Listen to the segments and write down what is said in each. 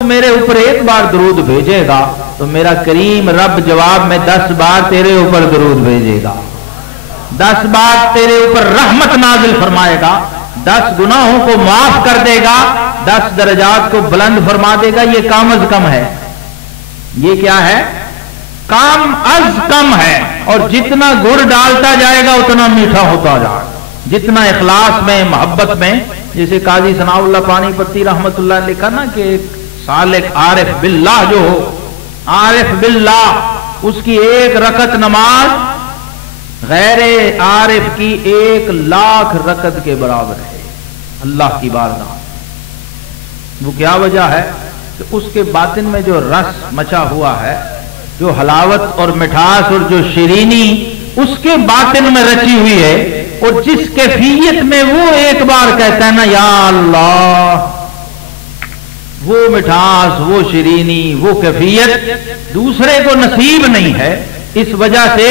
میرے اوپر ایک بار درود بھیجے گا تو میرا کریم رب جواب میں 10 بار تیرے اوپر درود بھیجے گا، 10 بار تیرے اوپر رحمت نازل فرمائے گا، 10 گناہوں کو معاف کر دے گا، 10 درجات کو بلند فرما دے گا۔ یہ کام از کم ہے، یہ کیا ہے؟ کام از کم ہے۔ اور جتنا گڑ ڈالتا جائے گا اتنا میٹھا ہوتا جائے گا، جتنا اخلاص میں محبت میں۔ جیسے قاضی ثناء اللہ پانی پتی رحمت اللہ نے لکھا نا کہ سالک عارف باللہ جو ہو، عارف باللہ، اس کی ایک رکعت نماز غیر عارف کی 1,00,000 رکعت کے برابر ہے اللہ کی بارگاہ۔ وہ کیا وجہ ہے؟ کہ اس کے باطن میں جو رس مچا ہوا ہے، جو حلاوت اور مٹھاس اور جو شیرینی اس کے باطن میں رچی ہوئی ہے، اور جس کیفیت میں وہ ایک بار کہتا ہے نا یا اللہ، وہ مٹھاس، وہ شیرینی، وہ کیفیت دوسرے کو نصیب نہیں ہے۔ اس وجہ سے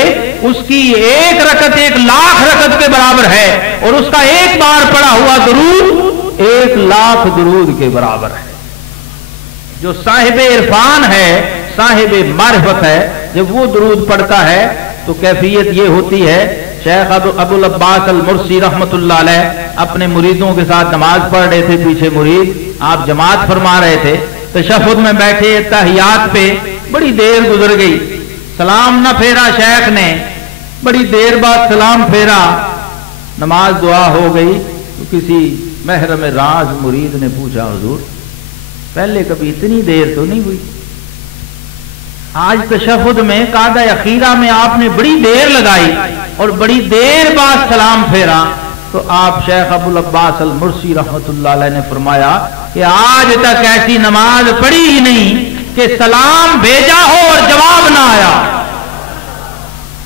اس کی ایک رکعت 1,00,000 رکعت کے برابر ہے، اور اس کا ایک بار پڑھا ہوا درود 1,00,000 درود کے برابر ہے۔ جو صاحب عرفان ہے، صاحب معرفت ہے، جب وہ درود پڑھتا ہے تو کیفیت یہ ہوتی ہے۔ شیخ ابو العباس المرسی رحمت اللہ علیہ اپنے مریدوں کے ساتھ نماز پڑھ رہے تھے، پیچھے مرید، آپ جماعت فرما رہے تھے، تشہد میں بیٹھے تحیات پہ بڑی دیر گزر گئی، سلام نہ پھیرا شیخ نے، بڑی دیر بعد سلام پھیرا، نماز دعا ہو گئی تو کسی محرم راز مرید نے پوچھا حضور پہلے کبھی اتنی دیر تو نہیں ہوئی، آج تشہد میں قعدہ اخیرہ میں آپ نے بڑی دیر لگائی اور بڑی دیر بعد سلام پھیرا۔ تو آپ شیخ ابو العباس المرسی رحمت اللہ علیہ نے فرمایا کہ آج تک ایسی نماز پڑھی ہی نہیں کہ سلام بھیجا ہو اور جواب نہ آیا۔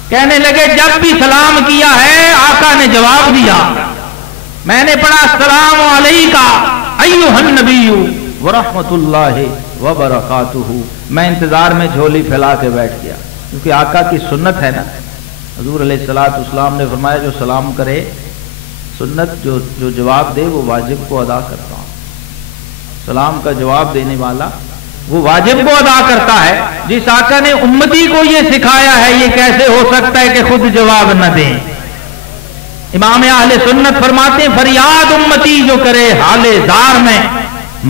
کہنے لگے جب بھی سلام کیا ہے آقا نے جواب دیا، میں نے پڑھا السلام علیکہ ایھا النبی ورحمت اللہ وبرکاتہ، میں انتظار میں جھولی پھیلا کے بیٹھ گیا، کیونکہ آقا کی سنت ہے نا۔ حضور علیہ الصلوۃ والسلام نے فرمایا جو سلام کرے سنت، جو جواب دے وہ واجب کو ادا کرتا ہوں۔ سلام کا جواب دینے والا وہ واجب کو ادا کرتا ہے۔ جس آقا نے امتی کو یہ سکھایا ہے، یہ کیسے ہو سکتا ہے کہ خود جواب نہ دیں؟ امام اہل سنت فرماتے ہیں فریاد امتی جو کرے حال زار میں،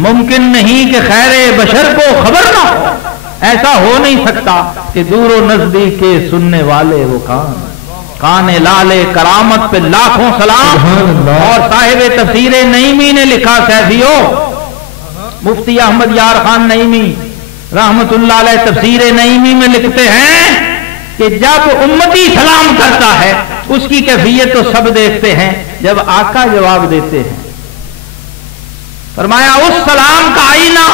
ممکن نہیں کہ خیر بشر کو خبر نہ ہو۔ ایسا ہو نہیں سکتا کہ دور و نزدیک کے سننے والے وہ کان لالے کرامت پہ لاکھوں سلام۔ اور صاحب تفسیر نعیمی نے لکھا، سیفیو مفتی احمد یار خان نعیمی رحمت اللہ علیہ تفسیر نعیمی میں لکھتے ہیں کہ جب امتی سلام کرتا ہے اس کی کیفیت تو سب دیکھتے ہیں، جب آقا جواب دیتے ہیں فرمایا اس سلام کا آئینہ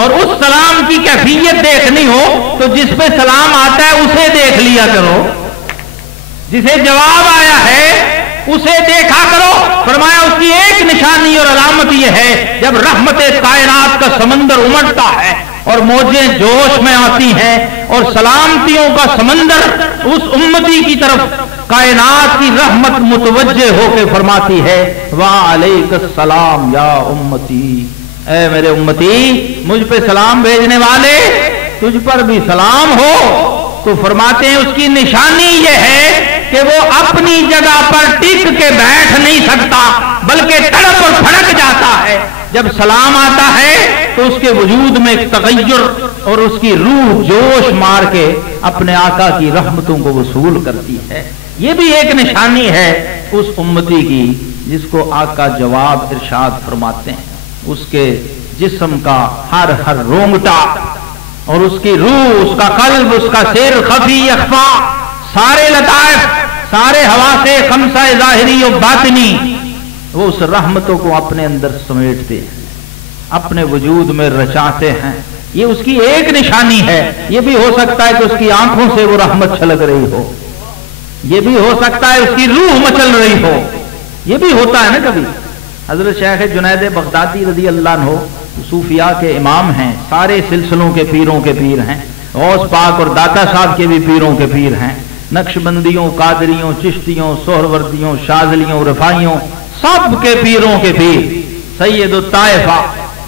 اور اس سلام کی کیفیت دیکھنی ہو تو جس پہ سلام آتا ہے اسے دیکھ لیا کرو، جسے جواب آیا ہے اسے دیکھا کرو۔ فرمایا اس کی ایک نشانی اور علامت یہ ہے جب رحمت کائنات کا سمندر امڑتا ہے اور موجیں جوش میں آتی ہیں اور سلامتیوں کا سمندر اس امتی کی طرف کائنات کی رحمت متوجہ ہو کے فرماتی ہے وعلیک السلام یا امتی، اے میرے امتی مجھ پہ سلام بھیجنے والے تجھ پر بھی سلام ہو۔ تو فرماتے ہیں اس کی نشانی یہ ہے کہ وہ اپنی جگہ پر ٹک کے بیٹھ نہیں سکتا بلکہ تڑپ اور پھڑک جاتا ہے۔ جب سلام آتا ہے تو اس کے وجود میں ایک تغیر اور اس کی روح جوش مار کے اپنے آقا کی رحمتوں کو وصول کرتی ہے۔ یہ بھی ایک نشانی ہے اس امتی کی جس کو آقا جواب ارشاد فرماتے ہیں۔ اس کے جسم کا ہر رونگٹا اور اس کی روح، اس کا قلب، اس کا سر خفی اخفا، سارے لطائف، سارے حواس خمسہ ظاہری و باطنی، وہ اس رحمتوں کو اپنے اندر سمیٹتے ہیں، اپنے وجود میں رچاتے ہیں۔ یہ اس کی ایک نشانی ہے۔ یہ بھی ہو سکتا ہے کہ اس کی آنکھوں سے وہ رحمت چھلک رہی ہو، یہ بھی ہو سکتا ہے اس کی روح مچل رہی ہو، یہ بھی ہوتا ہے نا کبھی۔ حضرت شیخ جنید بغدادی رضی اللہ عنہ صوفیاء کے امام ہیں، سارے سلسلوں کے پیروں کے پیر ہیں، غوث پاک اور داتا صاحب کے بھی پیروں کے پیر ہیں، نقشبندیوں، قادریوں، چشتیوں، سہروردیوں، شاذلیوں، رفاعیوں، سب کے پیروں کے پیر، سید الطائفہ